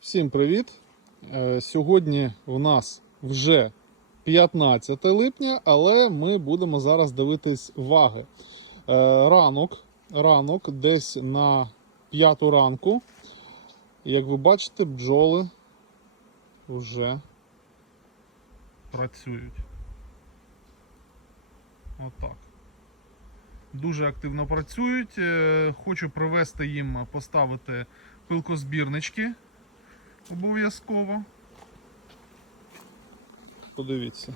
Всім привіт! Е, Сьогодні у нас вже 15 липня, але ми будемо зараз дивитись ваги. Е, Ранок, ранок десь на 5 ранку. Як ви бачите, бджоли вже працюють. Отак. Дуже активно працюють. Е, Хочу привести їм, поставити пилкозбірнички. Обов'язково. Подивіться.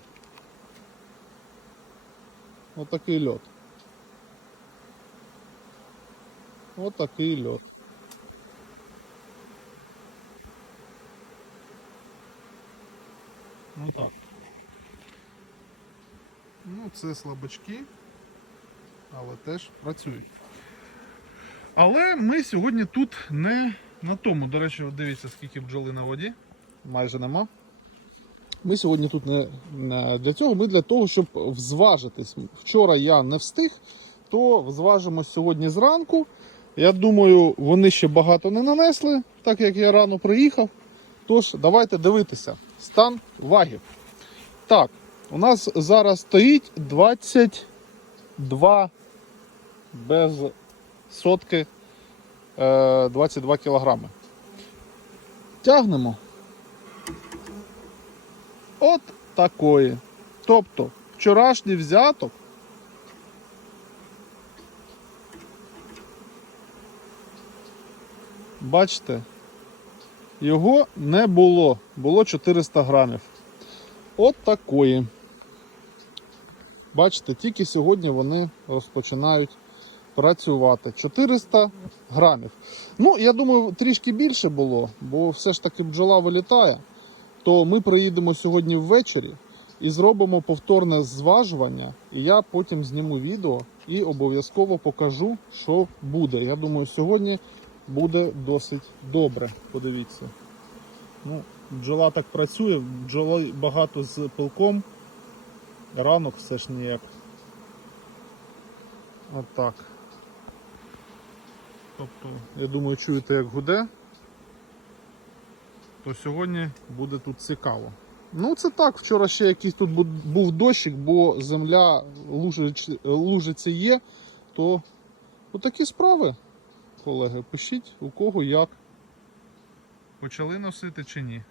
Отакий льот. Отакий льот. Отак. Ну, це слабачки, але теж працюють. Але ми сьогодні тут не на тому. До речі, дивіться, скільки бджоли на воді. Майже нема. Ми сьогодні тут не, не для цього, ми для того, щоб взважитись. Вчора я не встиг, то взважимо сьогодні зранку. Я думаю, вони ще багато не нанесли, так як я рано приїхав. Тож, давайте дивитися. Стан вагів. Так, у нас зараз стоїть 22 без сотки 22 кілограми. Тягнемо. От такої. Тобто, вчорашній взяток. Бачите, його не було. Було 400 грамів. От такої. Бачите, тільки сьогодні вони розпочинають працювати. 400 грамів. Ну, я думаю, трішки більше було, бо все ж таки бджола вилітає. То ми приїдемо сьогодні ввечері і зробимо повторне зважування. І я потім зніму відео і обов'язково покажу, що буде. Я думаю, сьогодні буде досить добре. Подивіться. Ну, бджола так працює, бджола багато з пилком. Ранок все ж ніяк. Отак. Тобто, я думаю, чуєте, як гуде. То сьогодні буде тут цікаво. Ну, це так. Вчора ще якийсь тут був дощик, бо земля лужиться є. То отакі справи, колеги. Пишіть у кого як. Почали носити чи ні?